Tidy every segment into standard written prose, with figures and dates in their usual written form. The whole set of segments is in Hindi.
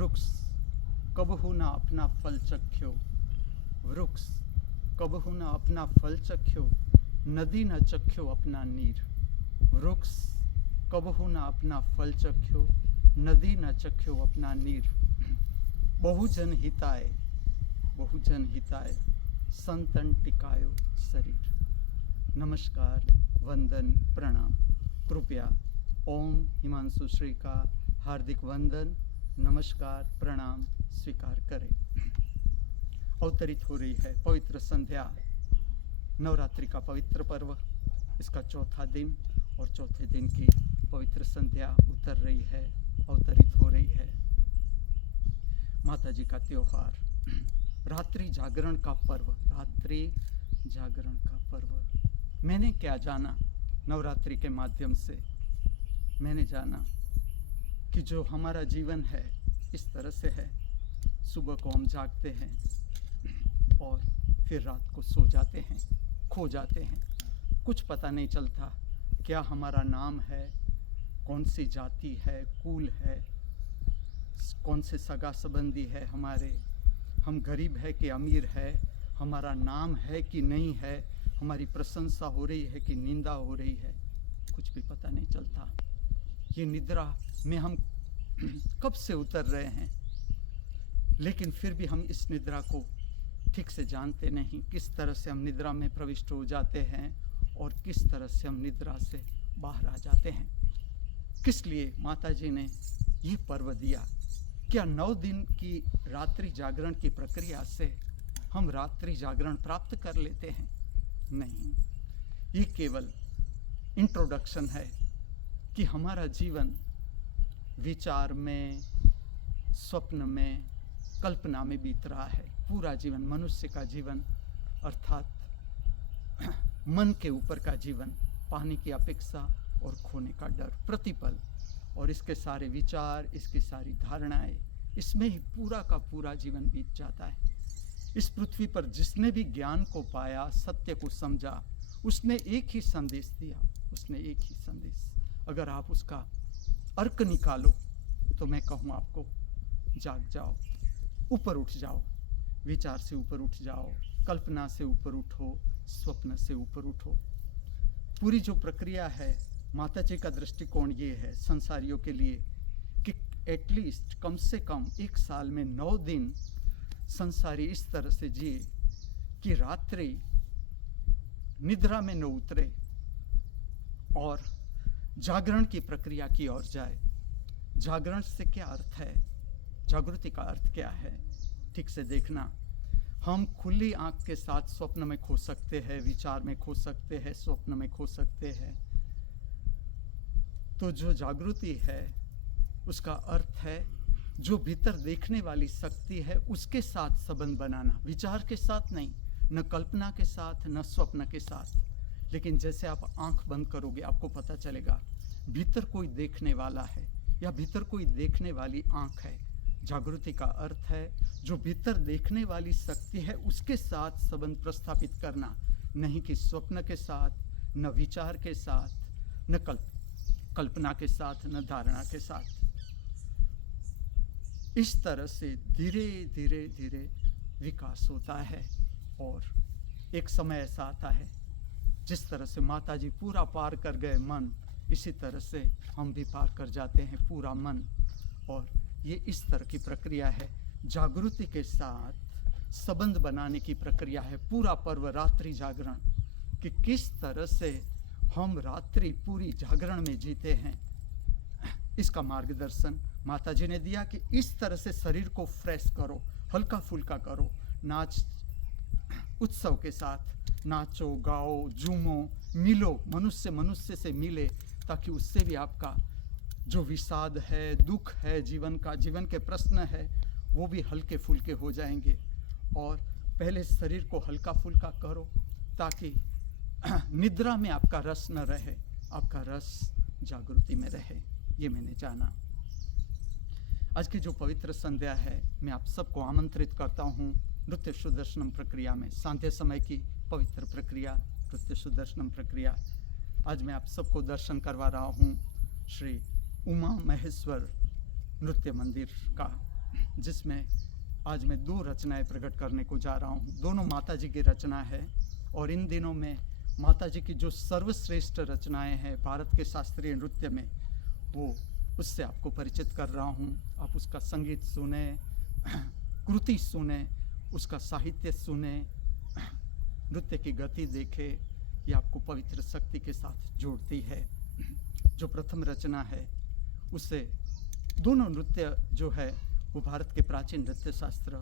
वृक्ष कबहु न अपना फल चख्यो, वृक्ष कबहु न अपना फल चख्यो, नदी न चख्यो अपना नीर। वृक्ष कबहु न अपना फल चख्यो, नदी न चख्यो अपना नीर। बहुजन हिताय, बहुजन हिताय, संतन टिकायो शरीर। नमस्कार, वंदन, प्रणाम। कृपया ओम हिमांशु श्री का हार्दिक वंदन, नमस्कार, प्रणाम स्वीकार करें। अवतरित हो रही है पवित्र संध्या, नवरात्रि का पवित्र पर्व, इसका चौथा दिन और चौथे दिन की पवित्र संध्या उतर रही है, अवतरित हो रही है। माता जी का त्योहार, रात्रि जागरण का पर्व, रात्रि जागरण का पर्व। मैंने क्या जाना नवरात्रि के माध्यम से? मैंने जाना कि जो हमारा जीवन है इस तरह से है, सुबह को हम जागते हैं और फिर रात को सो जाते हैं, खो जाते हैं। कुछ पता नहीं चलता क्या हमारा नाम है, कौन सी जाति है, कुल है, कौन से सगा संबंधी है हमारे, हम गरीब है कि अमीर है, हमारा नाम है कि नहीं है, हमारी प्रशंसा हो रही है कि निंदा हो रही है, कुछ भी पता नहीं चलता। ये निद्रा में हम कब से उतर रहे हैं, लेकिन फिर भी हम इस निद्रा को ठीक से जानते नहीं, किस तरह से हम निद्रा में प्रविष्ट हो जाते हैं और किस तरह से हम निद्रा से बाहर आ जाते हैं। किस लिए माता जी ने ये पर्व दिया? क्या 9 दिन की रात्रि जागरण की प्रक्रिया से हम रात्रि जागरण प्राप्त कर लेते हैं? नहीं, ये केवल इंट्रोडक्शन है कि हमारा जीवन विचार में, स्वप्न में, कल्पना में बीत रहा है। पूरा जीवन, मनुष्य का जीवन अर्थात मन के ऊपर का जीवन, पाने की अपेक्षा और खोने का डर प्रतिपल, और इसके सारे विचार, इसकी सारी धारणाएं, इसमें ही पूरा का पूरा जीवन बीत जाता है। इस पृथ्वी पर जिसने भी ज्ञान को पाया, सत्य को समझा, उसने एक ही संदेश दिया, उसने एक ही संदेश। अगर आप उसका अर्क निकालो तो मैं कहूँ आपको, जाग जाओ, ऊपर उठ जाओ, विचार से ऊपर उठ जाओ, कल्पना से ऊपर उठो, स्वप्न से ऊपर उठो। पूरी जो प्रक्रिया है, माता जी का दृष्टिकोण ये है संसारियों के लिए कि एटलीस्ट कम से कम 1 साल में 9 दिन संसारी इस तरह से जिए कि रात्रि निद्रा में न उतरे और जागरण की प्रक्रिया की ओर जाए। जागरण से क्या अर्थ है? जागृति का अर्थ क्या है? ठीक से देखना। हम खुली आंख के साथ स्वप्न में खो सकते हैं, विचार में खो सकते हैं, स्वप्न में खो सकते हैं। तो जो जागृति है उसका अर्थ है जो भीतर देखने वाली शक्ति है उसके साथ संबंध बनाना, विचार के साथ नहीं, न कल्पना के साथ, न स्वप्न के साथ। लेकिन जैसे आप आंख बंद करोगे आपको पता चलेगा भीतर कोई देखने वाला है या भीतर कोई देखने वाली आंख है। जागृति का अर्थ है जो भीतर देखने वाली शक्ति है उसके साथ संबंध प्रस्थापित करना, नहीं कि स्वप्न के साथ, न विचार के साथ, न कल्पना के साथ, न धारणा के साथ। इस तरह से धीरे धीरे धीरे विकास होता है और एक समय ऐसा आता है जिस तरह से माता जी पूरा पार कर गए मन, इसी तरह से हम भी पार कर जाते हैं पूरा मन। और ये इस तरह की प्रक्रिया है, जागृति के साथ संबंध बनाने की प्रक्रिया है पूरा पर्व रात्रि जागरण, कि किस तरह से हम रात्रि पूरी जागरण में जीते हैं। इसका मार्गदर्शन माता जी ने दिया कि इस तरह से शरीर को फ्रेश करो, हल्का फुल्का करो, नाच उत्सव के साथ नाचो, गाओ, झूमो, मिलो, मनुष्य मनुष्य से मिले, ताकि उससे भी आपका जो विषाद है, दुख है, जीवन के प्रश्न है, वो भी हल्के फुल्के हो जाएंगे। और पहले शरीर को हल्का फुल्का करो ताकि निद्रा में आपका रस न रहे, आपका रस जागृति में रहे। ये मैंने जाना। आज की जो पवित्र संध्या है, मैं आप सबको आमंत्रित करता हूँ नृत्य सुदर्शनम प्रक्रिया में, सांध्य समय की पवित्र प्रक्रिया, नृत्य सुदर्शनम प्रक्रिया। आज मैं आप सबको दर्शन करवा रहा हूँ श्री उमा महेश्वर नृत्य मंदिर का, जिसमें आज मैं 2 रचनाएं प्रकट करने को जा रहा हूँ। दोनों माता जी की रचना है और इन दिनों में माता जी की जो सर्वश्रेष्ठ रचनाएं हैं भारत के शास्त्रीय नृत्य में, वो उससे आपको परिचित कर रहा हूँ। आप उसका संगीत सुने, कृति सुने, उसका साहित्य सुने, नृत्य की गति देखे, ये आपको पवित्र शक्ति के साथ जोड़ती है। जो प्रथम रचना है उससे दोनों नृत्य जो है वो भारत के प्राचीन नृत्य शास्त्र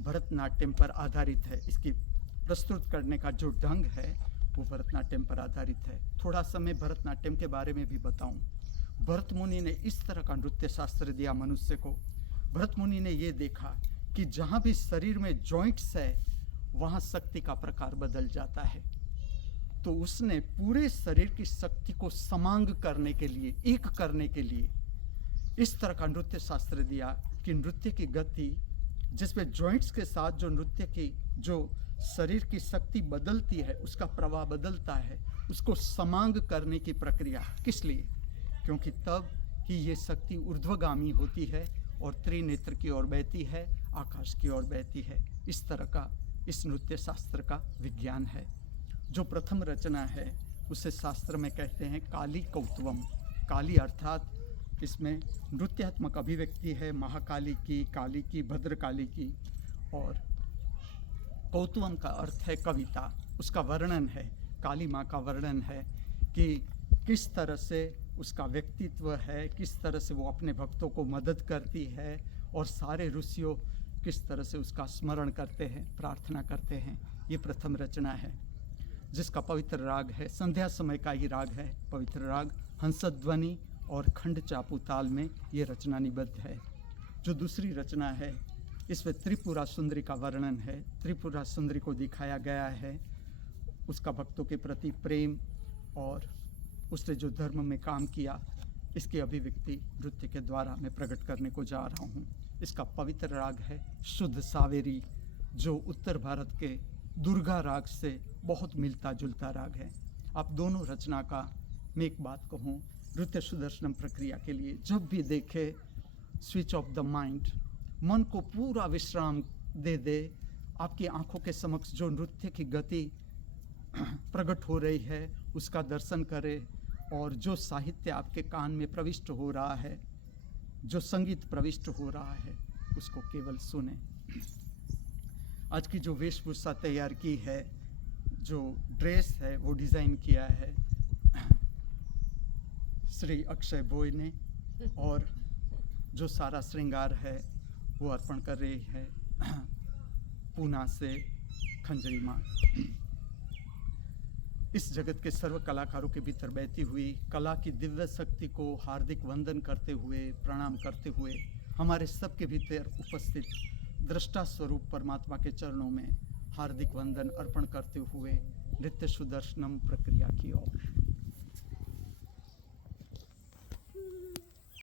भरतनाट्यम पर आधारित है। इसकी प्रस्तुत करने का जो ढंग है वो भरतनाट्यम पर आधारित है। थोड़ा सा मैं भरतनाट्यम के बारे में भी बताऊं। भरत मुनि ने इस तरह का नृत्य शास्त्र दिया मनुष्य को। भरत मुनि ने ये देखा कि जहाँ भी शरीर में जॉइंट्स है वहाँ शक्ति का प्रकार बदल जाता है। तो उसने पूरे शरीर की शक्ति को समांग करने के लिए, एक करने के लिए इस तरह का नृत्य शास्त्र दिया कि नृत्य की गति, जिसमें जॉइंट्स के साथ जो नृत्य की जो शरीर की शक्ति बदलती है, उसका प्रवाह बदलता है, उसको समांग करने की प्रक्रिया। किस लिए? क्योंकि तब ही ये शक्ति ऊर्ध्वगामी होती है और त्रिनेत्र की ओर बहती है, आकाश की ओर बहती है। इस तरह का इस नृत्य शास्त्र का विज्ञान है। जो प्रथम रचना है उसे शास्त्र में कहते हैं काली कौतवम। काली अर्थात इसमें नृत्यात्मक अभिव्यक्ति है महाकाली की, काली की, भद्रकाली की। और कौतुवम का अर्थ है कविता, उसका वर्णन है, काली माँ का वर्णन है कि किस तरह से उसका व्यक्तित्व है, किस तरह से वो अपने भक्तों को मदद करती है और सारे ऋषियों किस तरह से उसका स्मरण करते हैं, प्रार्थना करते हैं। ये प्रथम रचना है जिसका पवित्र राग है, संध्या समय का ही राग है, पवित्र राग हंसध्वनि और खंड चापू ताल में ये रचना निबद्ध है। जो दूसरी रचना है इसमें त्रिपुरा सुंदरी का वर्णन है। त्रिपुरा सुंदरी को दिखाया गया है उसका भक्तों के प्रति प्रेम और उसने जो धर्म में काम किया, इसकी अभिव्यक्ति नृत्य के द्वारा मैं प्रकट करने को जा रहा हूँ। इसका पवित्र राग है शुद्ध सावेरी, जो उत्तर भारत के दुर्गा राग से बहुत मिलता जुलता राग है। आप दोनों रचना का मैं एक बात कहूँ, नृत्य सुदर्शनम प्रक्रिया के लिए जब भी देखे, स्विच ऑफ द माइंड, मन को पूरा विश्राम दे दे। आपकी आंखों के समक्ष जो नृत्य की गति प्रकट हो रही है उसका दर्शन करे और जो साहित्य आपके कान में प्रविष्ट हो रहा है, जो संगीत प्रविष्ट हो रहा है, उसको केवल सुने। आज की जो वेशभूषा तैयार की है, जो ड्रेस है वो डिज़ाइन किया है श्री अक्षय बोय ने, और जो सारा श्रृंगार है वो अर्पण कर रही है पूना से खंजरी माँ। इस जगत के सर्व कलाकारों के भीतर बहती हुई कला की दिव्य शक्ति को हार्दिक वंदन करते हुए, प्रणाम करते हुए, हमारे सबके भीतर उपस्थित दृष्टा स्वरूप परमात्मा के चरणों में हार्दिक वंदन अर्पण करते हुए नृत्य सुदर्शनम प्रक्रिया की ओर